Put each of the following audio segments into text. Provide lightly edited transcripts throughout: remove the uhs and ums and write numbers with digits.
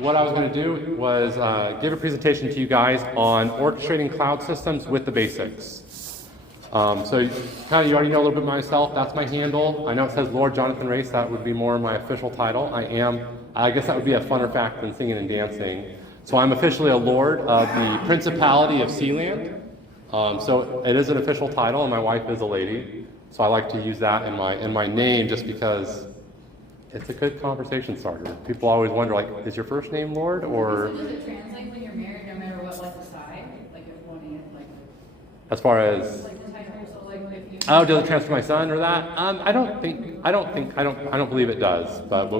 what I was going to do was give a presentation to you guys on orchestrating cloud systems with the basics. So you already know a little bit myself. That's my handle. I know it says Lord Jonathan Race. That would be more my official title. I guess that would be a funner fact than singing and dancing. So I'm officially a Lord of the Principality of Sealand. So it is an official title, and my wife is a lady. So I like to use that in my name just because it's a good conversation starter. People always wonder, like, is your first name Lord or? So does it translate when you're married, no matter what decide? Like if one like. As far as. Like the title, so like if you. Oh, does it transfer my son or that? I don't believe it does. But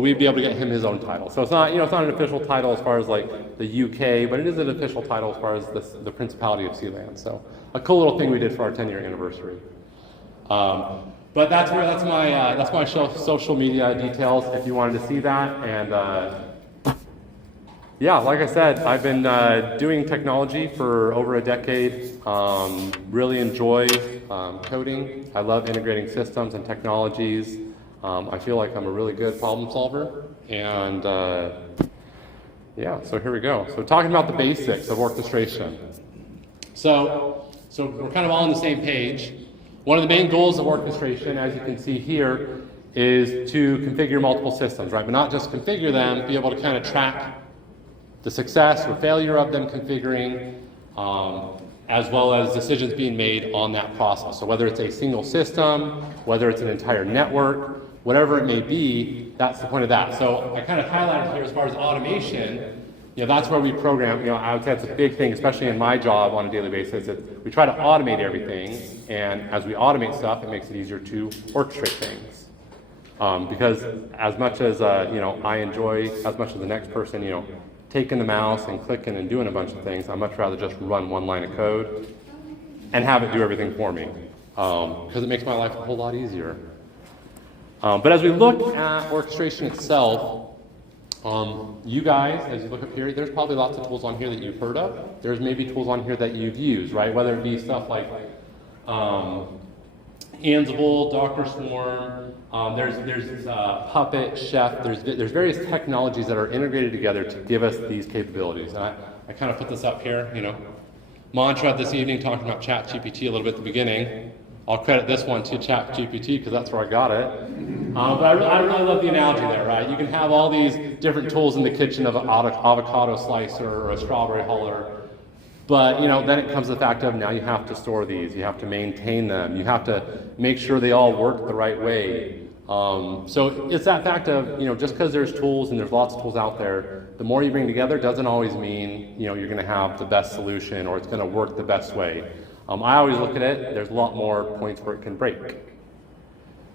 we'd be able to get him his own title. So it's not an official title as far as like the UK, but it is an official title as far as the Principality of Sealand. So a cool little thing we did for our 10-year anniversary. But that's my social media details if you wanted to see that. And yeah, like I said, I've been doing technology for over a decade. Really enjoy coding. I love integrating systems and technologies. I feel like I'm a really good problem solver. And yeah, so here we go. So talking about the basics of orchestration. So we're kind of all on the same page. One of the main goals of orchestration, as you can see here, is to configure multiple systems, right? But not just configure them, be able to kind of track the success or failure of them configuring, as well as decisions being made on that process. So whether it's a single system, whether it's an entire network, whatever it may be, that's the point of that. So I kind of highlighted here as far as automation. That's where we program. I would say it's a big thing, especially in my job on a daily basis. We try to automate everything, and as we automate stuff, it makes it easier to orchestrate things. Because as much as I enjoy, as much as the next person, taking the mouse and clicking and doing a bunch of things, I'd much rather just run one line of code and have it do everything for me, because it makes my life a whole lot easier. But as we look at orchestration itself, you guys, as you look up here, there's probably lots of tools on here that you've heard of. There's maybe tools on here that you've used, right? Whether it be stuff like Ansible, Docker Swarm, there's Puppet, Chef. There's various technologies that are integrated together to give us these capabilities. And I kind of put this up here, mantra this evening, talking about ChatGPT a little bit at the beginning. I'll credit this one to ChatGPT because that's where I got it. But I really love the analogy there, right? You can have all these different tools in the kitchen of an avocado slicer or a strawberry huller, but then it comes to the fact of now you have to store these, you have to maintain them, you have to make sure they all work the right way. So it's that fact of just because there's tools and there's lots of tools out there, the more you bring together doesn't always mean you're going to have the best solution or it's going to work the best way. I always look at it, there's a lot more points where it can break.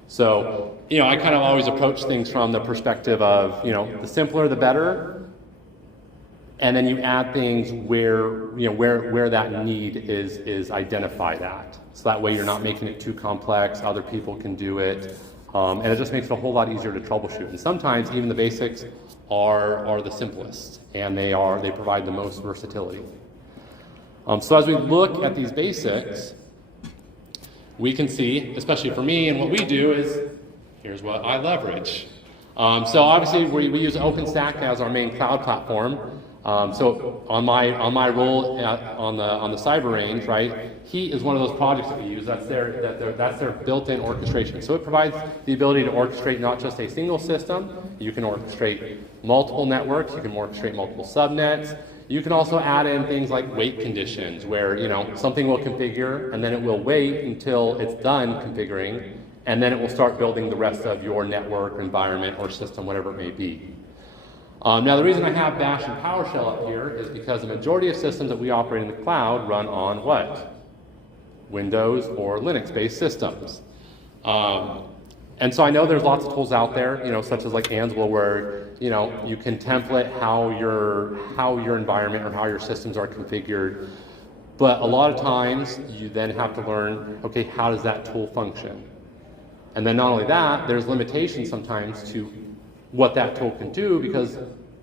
So, I kind of always approach things from the perspective of, the simpler the better, and then you add things where that need is identified at. So that way you're not making it too complex, other people can do it, and it just makes it a whole lot easier to troubleshoot. And sometimes even the basics are the simplest, and they provide the most versatility. So as we look at these basics, we can see, especially for me, and what we do is, here's what I leverage. So obviously we use OpenStack as our main cloud platform. So on my role on the cyber range, right, Heat is one of those projects that we use. That's their built-in orchestration. So it provides the ability to orchestrate not just a single system. You can orchestrate multiple networks. You can orchestrate multiple subnets. You can also add in things like wait conditions where, something will configure and then it will wait until it's done configuring, and then it will start building the rest of your network, environment, or system, whatever it may be. Now, the reason I have Bash and PowerShell up here is because the majority of systems that we operate in the cloud run on what? Windows or Linux-based systems. And so I know there's lots of tools out there, such as like Ansible, where you can template how your environment or how your systems are configured. But a lot of times you then have to learn, okay, how does that tool function? And then not only that, there's limitations sometimes to what that tool can do because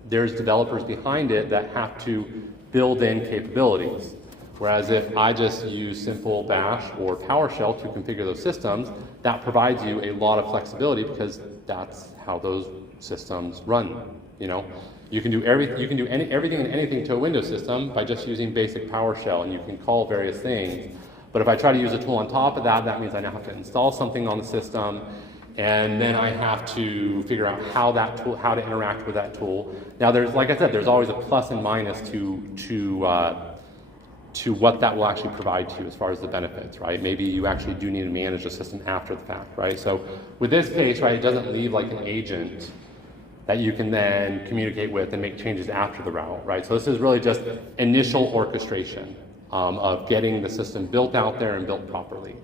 there's developers behind it that have to build in capabilities. Whereas if I just use simple Bash or PowerShell to configure those systems, that provides you a lot of flexibility because that's how those systems run You know, you can do everything and anything to a Windows system by just using basic PowerShell, and you can call various things. But if I try to use a tool on top of that, that means I now have to install something on the system, and then I have to figure out how to interact with that tool. Now, like I said, there's always a plus and minus to what that will actually provide to you as far as the benefits, right? Maybe you actually do need to manage the system after the fact, right? So with this case, right, it doesn't leave like an agent that you can then communicate with and make changes after the route, right? So this is really just initial orchestration of getting the system built out there and built properly.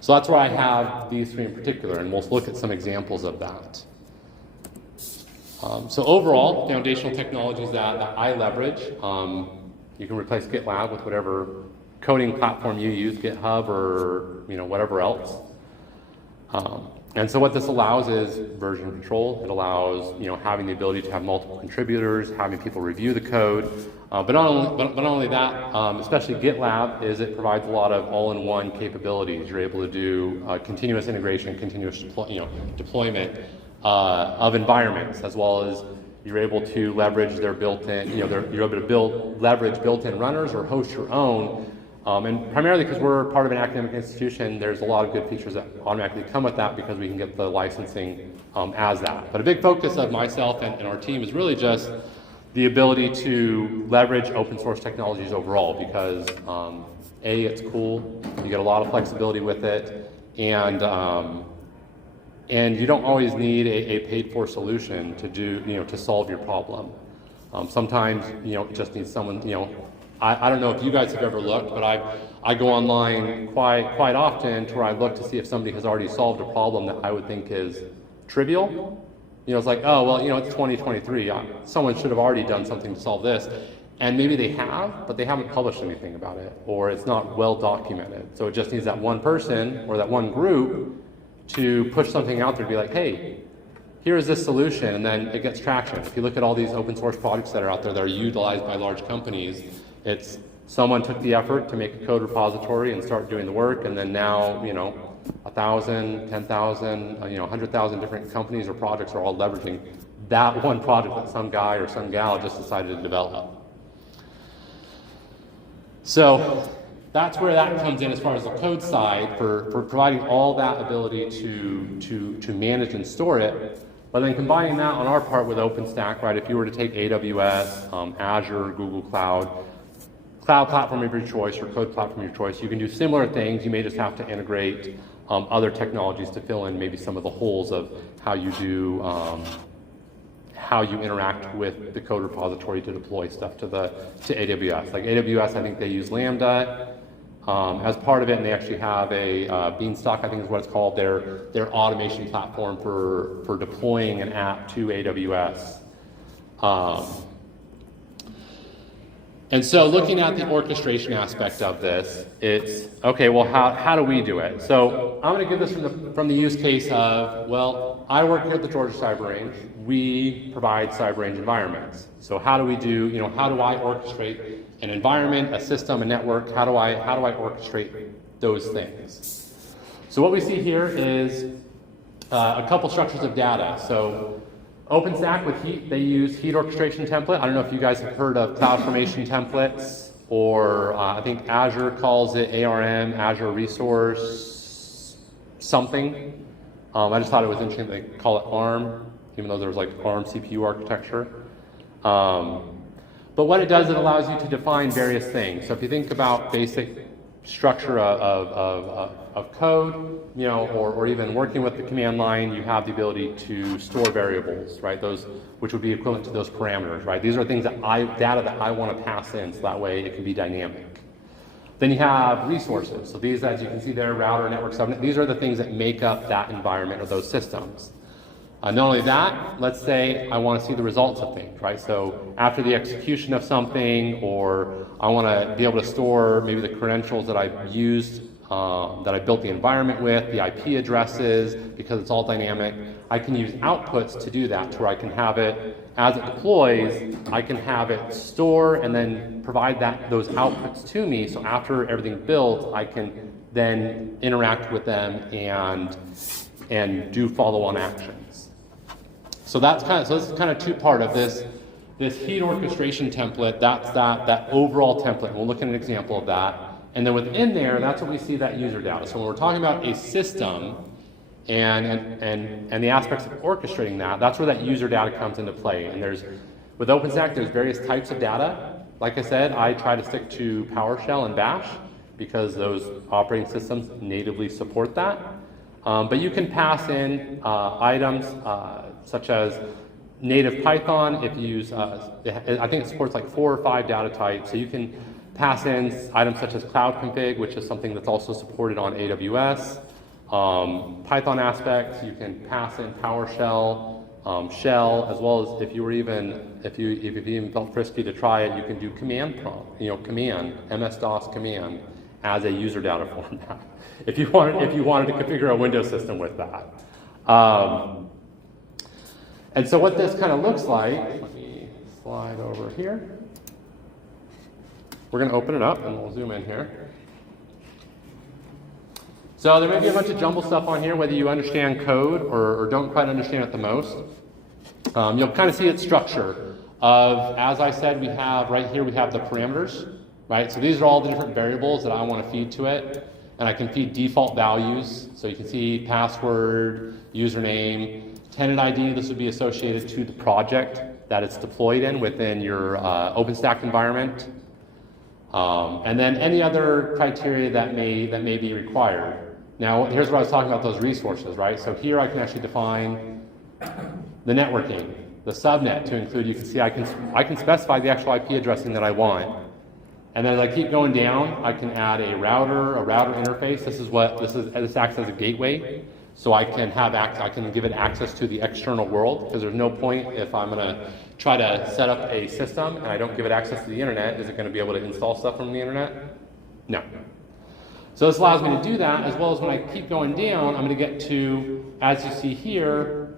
So that's where I have these three in particular, and we'll look at some examples of that. So overall, foundational technologies that I leverage, you can replace GitLab with whatever coding platform you use, GitHub or whatever else. And so what this allows is version control. It allows having the ability to have multiple contributors, having people review the code. But not only that, especially GitLab, is it provides a lot of all-in-one capabilities. You're able to do continuous integration, continuous deployment of environments, as well as you're able to leverage their built-in. You're able to leverage built-in runners or host your own. And primarily because we're part of an academic institution, there's a lot of good features that automatically come with that because we can get the licensing as that. But a big focus of myself and our team is really just the ability to leverage open source technologies overall because A, it's cool, you get a lot of flexibility with it, and you don't always need a paid for solution to do, to solve your problem. Sometimes, it just needs someone, I don't know if you guys have ever looked, but I go online quite often to where I look to see if somebody has already solved a problem that I would think is trivial. It's like, oh, well, it's 2023. Someone should have already done something to solve this. And maybe they have, but they haven't published anything about it, or it's not well documented. So it just needs that one person or that one group to push something out there to be like, hey, here's this solution, and then it gets traction. If you look at all these open source projects that are out there that are utilized by large companies, it's someone took the effort to make a code repository and start doing the work, and then now, 1,000, 10,000, 100,000 different companies or projects are all leveraging that one project that some guy or some gal just decided to develop. So that's where that comes in as far as the code side for providing all that ability to manage and store it. But then combining that on our part with OpenStack, right? If you were to take AWS, Azure, Google Cloud platform of your choice or code platform of your choice, you can do similar things. You may just have to integrate other technologies to fill in maybe some of the holes of how you do, how you interact with the code repository to deploy stuff to AWS. Like AWS, I think they use Lambda as part of it, and they actually have a Beanstalk, I think is what it's called, their automation platform for deploying an app to AWS. And so looking at the orchestration aspect of this, it's, okay, well, how do we do it? So I'm going to give this from the use case of, well, I work here at the Georgia Cyber Range. We provide cyber range environments. So how do we do, how do I orchestrate an environment, a system, a network? How do I orchestrate those things? So what we see here is a couple structures of data. So OpenStack with Heat, they use Heat Orchestration Template. I don't know if you guys have heard of CloudFormation Templates, or I think Azure calls it ARM, Azure Resource something. I just thought it was interesting they call it ARM, even though there's like ARM CPU architecture. But what it does, it allows you to define various things. So if you think about basic structure of code, or even working with the command line, you have the ability to store variables, right? Those, which would be equivalent to those parameters, right? These are things data that I want to pass in, so that way it can be dynamic. Then you have resources. So these, as you can see there, router, network, subnet, these are the things that make up that environment or those systems. Not only that, let's say I want to see the results of things, right? So after the execution of something, or I want to be able to store maybe the credentials that I've used, that I built the environment with, the IP addresses, because it's all dynamic. I can use outputs to do that, to where I can have it, as it deploys, I can have it store and then provide those outputs to me. So after everything builds, I can then interact with them and do follow-on actions. So this is kind of two-part of this heat orchestration template. That's that overall template. We'll look at an example of that. And then within there, that's what we see that user data. So when we're talking about a system and the aspects of orchestrating that, that's where that user data comes into play. And with OpenStack, there's various types of data. Like I said, I try to stick to PowerShell and Bash because those operating systems natively support that. But you can pass in items such as native Python. If you use, I think it supports like 4 or 5 data types. So you can pass in items such as cloud config, which is something that's also supported on AWS. Python aspects, you can pass in PowerShell, shell, as well as if you even felt frisky to try it, you can do command prompt, command, MS-DOS command as a user data format. If you wanted to configure a Windows system with that. And so what this kind of looks like, let me slide over here. We're going to open it up and we'll zoom in here. So there may be a bunch of jumble stuff on here, whether you understand code or don't quite understand it the most. You'll kind of see its structure of, as I said, we have right here, we have the parameters, right? So these are all the different variables that I want to feed to it. And I can feed default values. So you can see password, username, tenant ID. This would be associated to the project that it's deployed in within your OpenStack environment. And then any other criteria that may be required. Now, here's what I was talking about, those resources, right? So here I can actually define the networking, the subnet to include, you can see I can specify the actual IP addressing that I want. And then as I keep going down, I can add a router interface. This acts as a gateway. So I can give it access to the external world, because there's no point if I'm gonna try to set up a system and I don't give it access to the internet, is it gonna be able to install stuff from the internet? No. So this allows me to do that, as well as when I keep going down, I'm gonna get to, as you see here,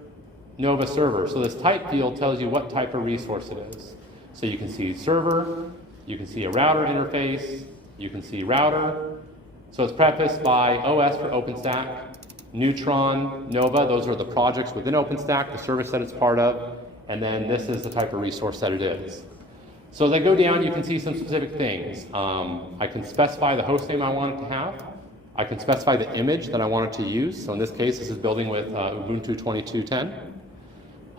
Nova server. So this type field tells you what type of resource it is. So you can see server, you can see a router interface, you can see router. So it's prefaced by OS for OpenStack, Neutron, Nova, those are the projects within OpenStack, the service that it's part of, and then this is the type of resource that it is. So as I go down, you can see some specific things. I can specify the host name I want it to have. I can specify the image that I want it to use. So in this case, this is building with Ubuntu 22.10.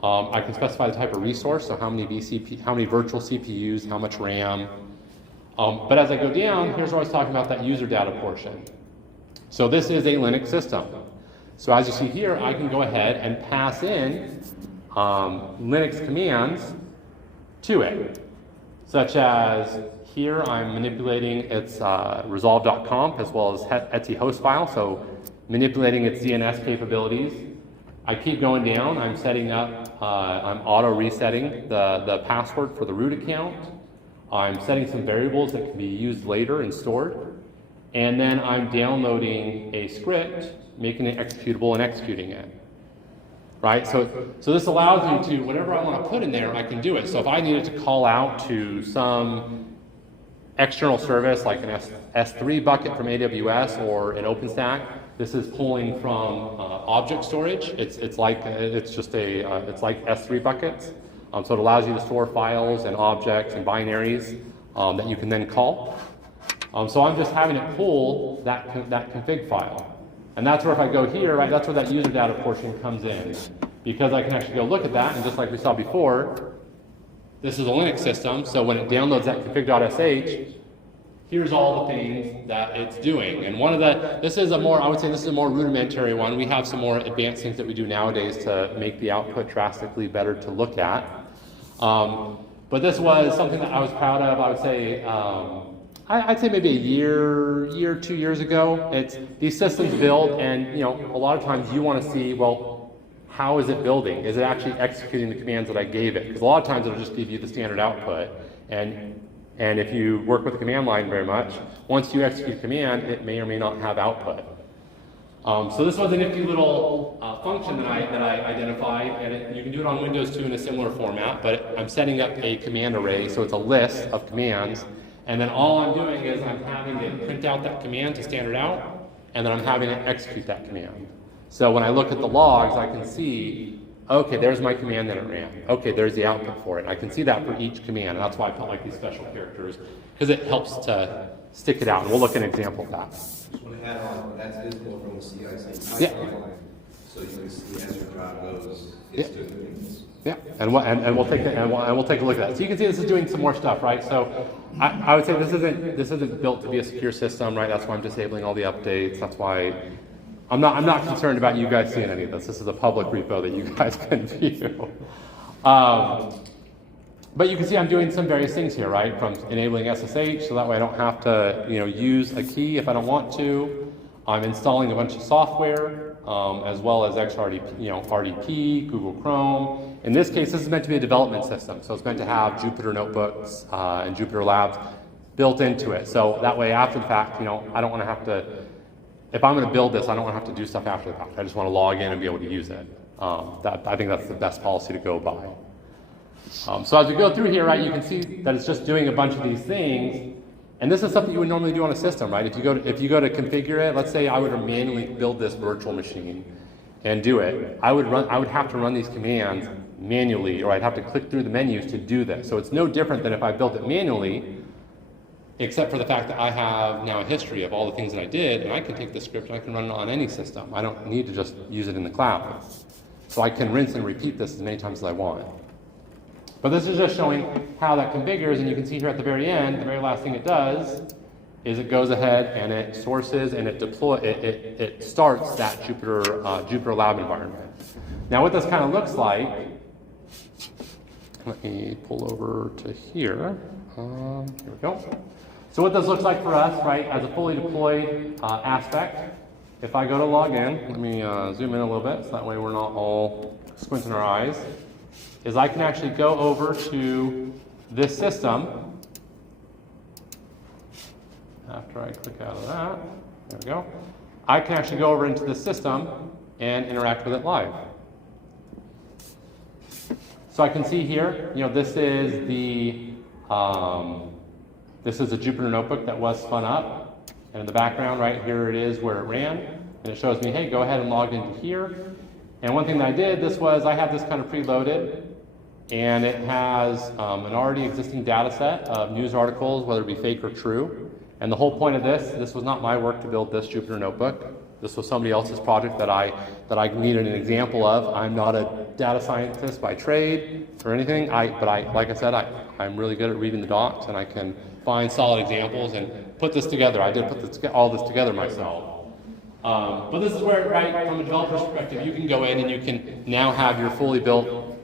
I can specify the type of resource, so how many virtual CPUs, how much RAM. But as I go down, here's where I was talking about that user data portion. So this is a Linux system. So as you see here, I can go ahead and pass in Linux commands to it, such as here I'm manipulating its resolve.conf as well as etc host file, so manipulating its DNS capabilities. I keep going down, I'm setting up, I'm auto resetting the password for the root account. I'm setting some variables that can be used later and stored. And then I'm downloading a script, making it executable and executing it. Right, so this allows me to, whatever I want to put in there, I can do it. So if I needed to call out to some external service like an S3 bucket from AWS or an OpenStack, this is pulling from object storage. It's like S3 buckets. So it allows you to store files and objects and binaries that you can then call. So I'm just having it pull that config file. And that's where if I go here, right, that's where that user data portion comes in. Because I can actually go look at that, and just like we saw before, this is a Linux system, so when it downloads that config.sh, here's all the things that it's doing. And I would say this is a more rudimentary one. We have some more advanced things that we do nowadays to make the output drastically better to look at. But this was something that I was proud of. I would say, I'd say maybe a year, 2 years ago. These systems build, and a lot of times you want to see, well, how is it building? Is it actually executing the commands that I gave it? Because a lot of times it'll just give you the standard output. And if you work with the command line very much, once you execute a command, it may or may not have output. So this was a nifty little function that I identified, and you can do it on Windows too in a similar format, but I'm setting up a command array, so it's a list of commands. And then all I'm doing is I'm having it print out that command to standard out, and then I'm having it execute that command. So when I look at the logs, I can see Okay, there's my command that it ran. Okay, there's the output for it. I can see that for each command, and that's why I put like these special characters, because it helps to stick it out. And we'll look at an example of that. When it had on, that's visible from the CI/CD Yeah. pipeline, so you can see as your job goes, Yeah. it's doing things. Yeah, and we'll take we'll take a look at that. So you can see this is doing some more stuff, right? So I would say this isn't built to be a secure system, right? That's why I'm disabling all the updates. That's why I'm not concerned about you guys seeing any of this. This is a public repo that you guys can view. But you can see I'm doing some various things here, right? From enabling SSH, so that way I don't have to, use a key if I don't want to. I'm installing a bunch of software, as well as XRDP, RDP, Google Chrome. In this case, this is meant to be a development system, so it's meant to have Jupyter notebooks and Jupyter Labs built into it. So that way, after the fact, I don't want to have to. If I'm going to build this, I don't want to have to do stuff after the fact. I just want to log in and be able to use it. I think that's the best policy to go by. So as we go through here, right, you can see that it's just doing a bunch of these things, and this is something you would normally do on a system, right? If you go to configure it, let's say I would manually build this virtual machine and do it. I would have to run these commands manually, or I'd have to click through the menus to do this. So it's no different than if I built it manually, except for the fact that I have now a history of all the things that I did, and I can take this script and I can run it on any system. I don't need to just use it in the cloud. So I can rinse and repeat this as many times as I want. But this is just showing how that configures, and you can see here at the very end, the very last thing it does is it goes ahead and it sources and it starts that Jupyter Lab environment. Now what this kind of looks like, let me pull over to here. Here we go. So what this looks like for us, right, as a fully deployed aspect, if I go to log in, let me zoom in a little bit so that way we're not all squinting our eyes, is I can actually go over to this system. After I click out of that, there we go. I can actually go over into the system and interact with it live. So I can see here, this is the this is a Jupyter notebook that was spun up, and in the background, right here it is where it ran, and it shows me, hey, go ahead and log into here. And one thing that I did, I had this kind of preloaded, and it has an already existing data set of news articles, whether it be fake or true. And the whole point of this was not my work to build this Jupyter notebook. This was somebody else's project that I needed an example of. I'm not a data scientist by trade or anything, but like I said, I'm really good at reading the docs, and I can find solid examples and put this together. I did put all this together myself. But this is where, right, from a developer's perspective, you can go in and you can now have your fully built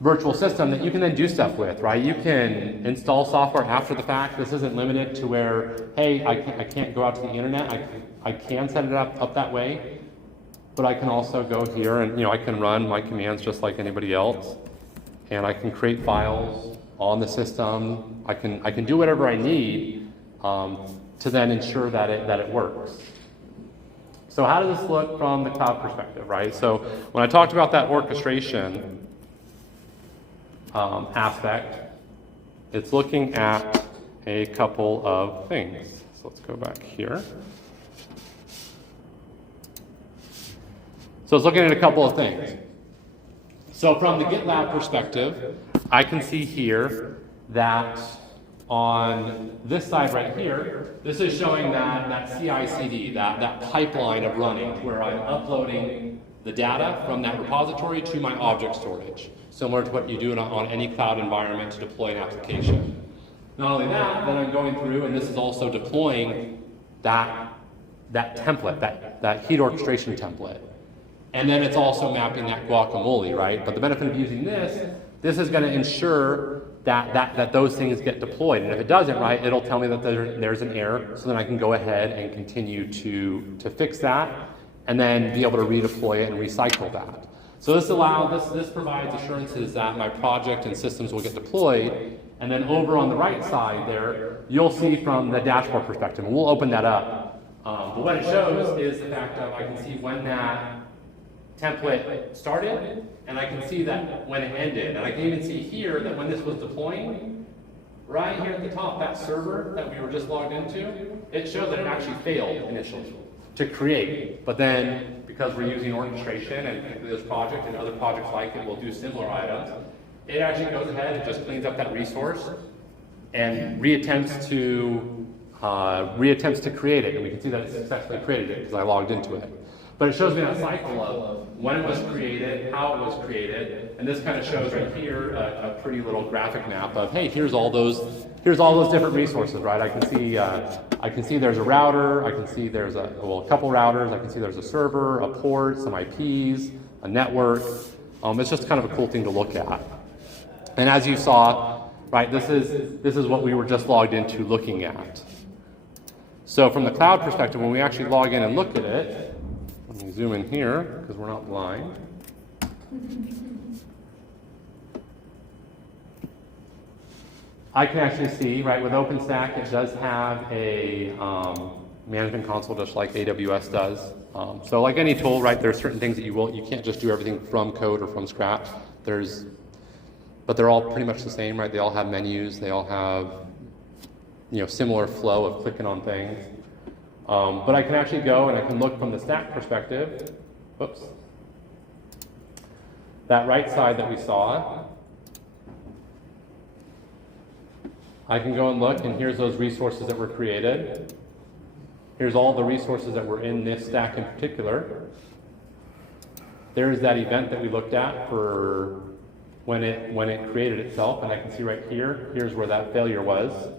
virtual system that you can then do stuff with, right? You can install software after the fact. This isn't limited to where, hey, I can't go out to the internet. I can set it up that way, but I can also go here and I can run my commands just like anybody else, and I can create files on the system. I can do whatever I need to then ensure that it works. So how does this look from the cloud perspective, right? So when I talked about that orchestration aspect, it's looking at a couple of things. So let's go back here. So it's looking at a couple of things. So from the GitLab perspective, I can see here that on this side right here, this is showing that CI/CD, that pipeline of running, where I'm uploading the data from that repository to my object storage, similar to what you do on any cloud environment to deploy an application. Not only that, then I'm going through, and this is also deploying that template, that heat orchestration template. And then it's also mapping that guacamole, right? But the benefit of using this is going to ensure that those things get deployed. And if it doesn't, right, it'll tell me that there's an error, so then I can go ahead and continue to fix that, and then be able to redeploy it and recycle that. So this provides assurances that my project and systems will get deployed. And then over on the right side there, you'll see from the dashboard perspective, and we'll open that up. But what it shows is the fact that I can see when that template started, and I can see that when it ended. And I can even see here that when this was deploying, right here at the top, that server that we were just logged into, it showed that it actually failed initially. to create. But then, because we're using orchestration and this project and other projects like it will do similar items, it actually goes ahead and just cleans up that resource and reattempts to create it. And we can see that it successfully created it because I logged into it. But it shows me that cycle of when it was created, how it was created, and this kind of shows right here a pretty little graphic map of, hey, here's all those different resources, right? I can see there's a router, I can see there's a couple routers, I can see there's a server, a port, some IPs, a network. It's just kind of a cool thing to look at. And as you saw, right, this is what we were just logged into looking at. So from the cloud perspective, when we actually log in and look at it, let me zoom in here because we're not blind. I can actually see, right, with OpenStack, it does have a management console just like AWS does. So like any tool, right, there's certain things that you can't just do everything from code or from scratch. But they're all pretty much the same, right? They all have menus, they all have, similar flow of clicking on things. But I can actually go and I can look from the stack perspective. Whoops. That right side that we saw, I can go and look, and here's those resources that were created. Here's all the resources that were in this stack in particular. There's that event that we looked at for when it created itself, and I can see right here, here's where that failure was.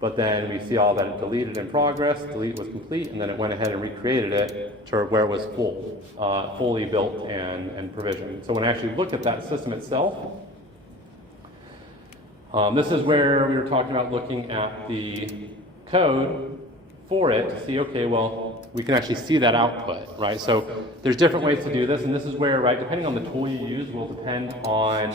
But then we see all that it deleted in progress, delete was complete, and then it went ahead and recreated it to where it was fully built and provisioned. So when I actually look at that system itself, this is where we were talking about looking at the code for it to see, okay, well, we can actually see that output, right? So there's different ways to do this, and this is where, right, depending on the tool you use will depend on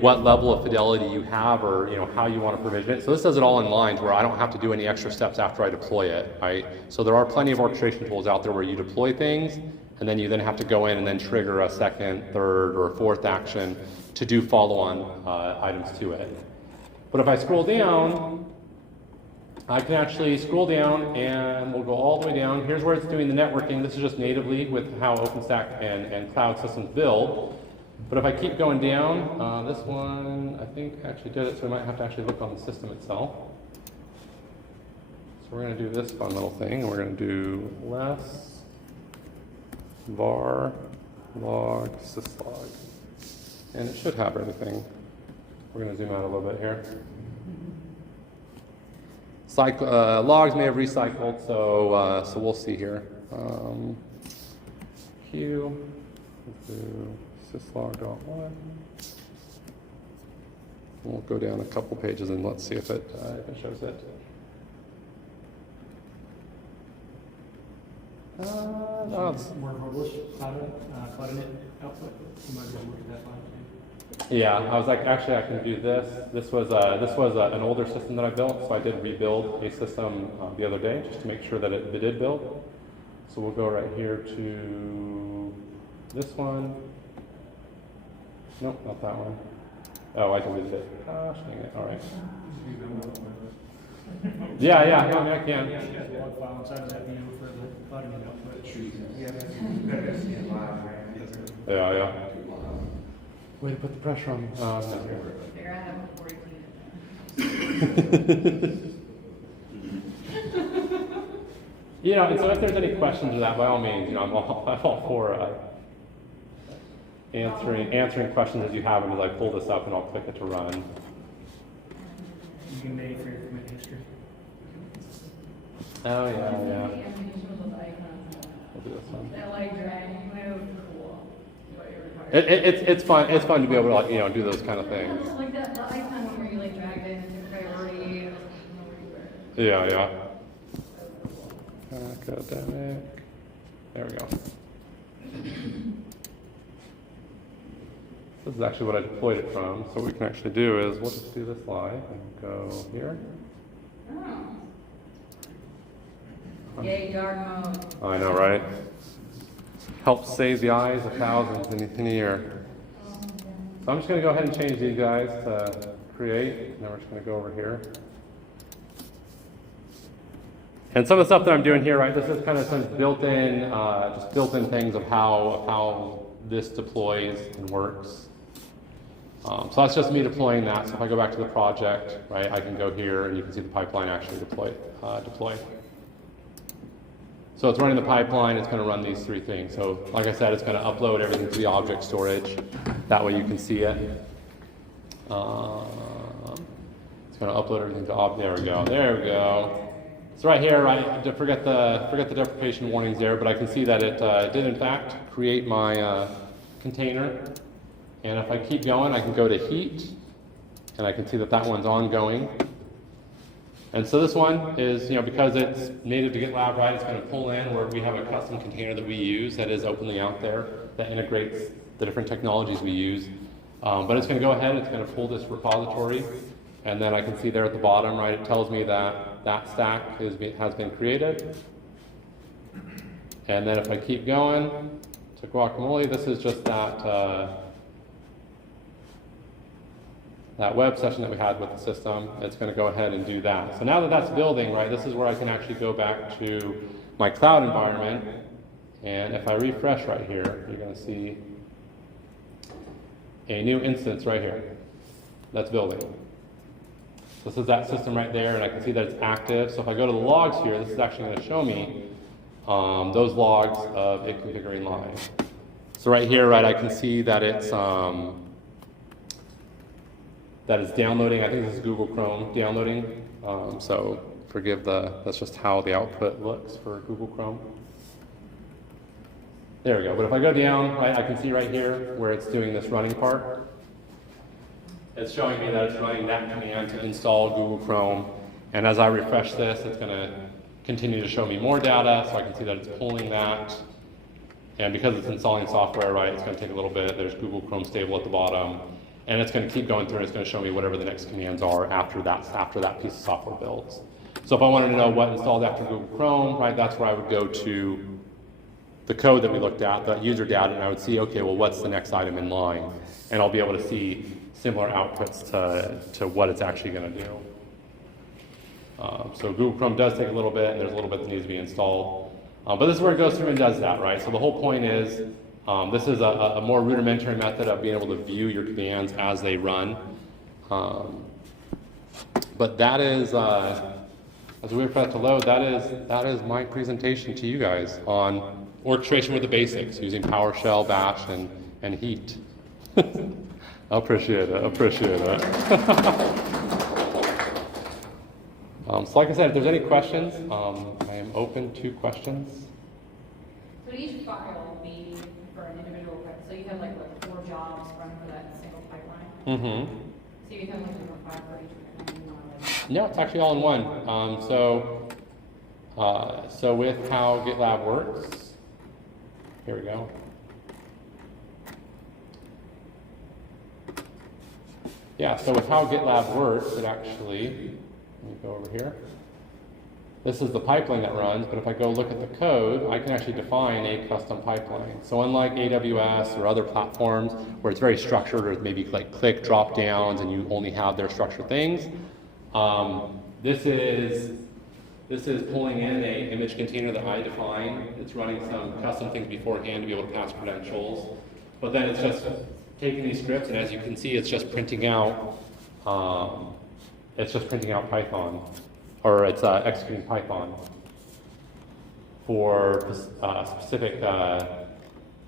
what level of fidelity you have or, how you want to provision it. So this does it all in lines where I don't have to do any extra steps after I deploy it, right? So there are plenty of orchestration tools out there where you deploy things and then you then have to go in and then trigger a second, third, or fourth action to do follow-on items to it. But if I scroll down, I can actually scroll down and we'll go all the way down. Here's where it's doing the networking. This is just natively with how OpenStack and cloud systems build. But if I keep going down, this one, I think actually did it, so we might have to actually look on the system itself. So we're going to do this fun little thing, and we're going to do less var log syslog. And it should have everything. We're going to zoom out a little bit here. Logs may have recycled, so we'll see here. Q, do syslog.1. We'll go down a couple pages and let's see if it shows it. No, it's more publish cloud init output. You might be able to look at that file too. yeah, I was like, actually, I can do this. This was an older system that I built, so I did rebuild a system the other day just to make sure that it did build. So we'll go right here to this one. Nope, not that one. Oh, I deleted it. Gosh, dang it. All right. Yeah, I mean, I can. Yeah, you got the log file inside of that view for the cloud init output. Yeah. Way to put the pressure on. There, I have a 42. And so if there's any questions of that, by all means, I'm all for answering questions as you have them as I pull this up and I'll click it to run. You can make for your commit history. Oh yeah. The animation of those icons. We'll do this one. That like dragging, it was cool. What you were talking It's fun. It's fun to be able to do those kind of things. Like that, the icon where you like dragged it into priority. Yeah. Academic. There we go. This is actually what I deployed it from. So what we can actually do is we'll just do this live and go here. Oh. Yay, dark mode. I know, right? Helps save the eyes of thousands in a year. So I'm just going to go ahead and change these guys to create. And then we're just going to go over here. And some of the stuff that I'm doing here, right, this is kind of some built-in, just built-in things of how this deploys and works. So that's just me deploying that. So if I go back to the project, right, I can go here and you can see the pipeline actually deploy. So it's running the pipeline, it's going to run these three things. So like I said, it's going to upload everything to the object storage. That way you can see it. It's going to upload everything to there we go. So right here, right, forget the deprecation warnings there, but I can see that it did in fact create my container. And if I keep going, I can go to heat, and I can see that that one's ongoing. And so this one is, because it's native to GitLab, right, it's going to pull in where we have a custom container that we use that is openly out there that integrates the different technologies we use. But it's going to go ahead, it's going to pull this repository, and then I can see there at the bottom, right, it tells me that that stack has been created. And then if I keep going to Guacamole, this is just that web session that we had with the system. It's going to go ahead and do that. So now that that's building, right, this is where I can actually go back to my cloud environment. And if I refresh right here, you're going to see a new instance right here that's building. So this is that system right there, and I can see that it's active. So if I go to the logs here, this is actually going to show me those logs of it configuring live. So right here, right, I can see that it's downloading. I think this is Google Chrome downloading. So forgive that's just how the output looks for Google Chrome. There we go. But if I go down, right, I can see right here where it's doing this running part. It's showing me that it's running that command to install Google Chrome. And as I refresh this, it's going to continue to show me more data, so I can see that it's pulling that. And because it's installing software, right, it's going to take a little bit. There's Google Chrome stable at the bottom. And it's going to keep going through, and it's going to show me whatever the next commands are after that piece of software builds. So if I wanted to know what installed after Google Chrome, right, that's where I would go to the code that we looked at, the user data, and I would see, okay, well, what's the next item in line? And I'll be able to see similar outputs to what it's actually going to do. So Google Chrome does take a little bit, and there's a little bit that needs to be installed. But this is where it goes through and does that, right? So the whole point is, this is a more rudimentary method of being able to view your commands as they run. But that is, as we wait for that to load, that is my presentation to you guys on orchestration with the basics using PowerShell, Bash, and Heat. I appreciate it. So like I said, if there's any questions, I am open to questions. So each file be for an individual pipeline. So you have like 4 jobs running for that single pipeline. Mm-hmm. So you have like a file for each pipeline. No, it's actually all in one. So with how GitLab works, here we go. Yeah, so with how GitLab works, it actually, let me go over here. This is the pipeline that runs, but if I go look at the code, I can actually define a custom pipeline. So unlike AWS or other platforms where it's very structured, or maybe like click drop downs and you only have their structured things, this is pulling in an image container that I define. It's running some custom things beforehand to be able to pass credentials. But then it's just taking these scripts, and as you can see, it's just printing out Python, or it's executing Python for specific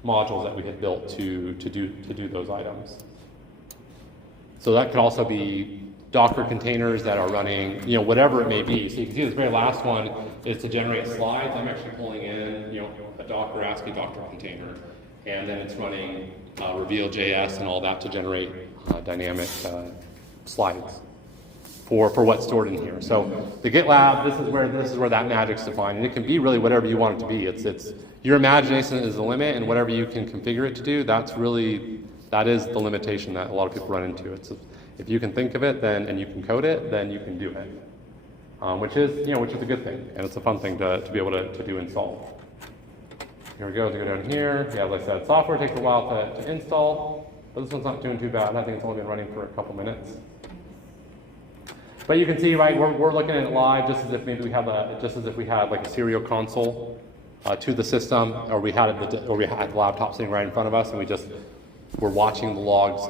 modules that we had built to do those items. So that could also be Docker containers that are running, whatever it may be. So you can see this very last one is to generate slides. I'm actually pulling in, a Docker ASCII Docker container, and then it's running Reveal.js and all that to generate dynamic slides for what's stored in here. So the GitLab, this is where that magic's defined, and it can be really whatever you want it to be. It's your imagination is the limit, and whatever you can configure it to do, that is the limitation that a lot of people run into. If you can think of it, and you can code it, then you can do it, which is a good thing, and it's a fun thing to be able to do and solve. Here we go, to go down here. Yeah, like I said, software takes a while to install, but this one's not doing too bad. I think it's only been running for a couple minutes. But you can see, right, we're looking at it live just as if maybe we have just as if we had like a serial console to the system, or we had the laptop sitting right in front of us, and we're watching the logs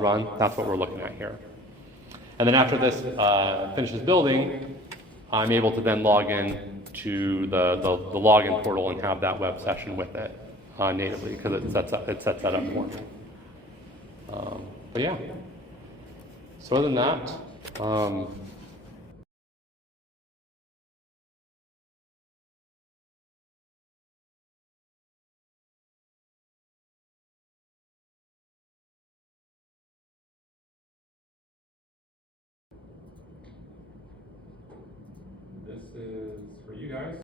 run. That's what we're looking at here. And then after this finishes building, I'm able to then log in to the login portal and have that web session with it natively, because it sets that up for me. But yeah. So other than that, this is for you guys.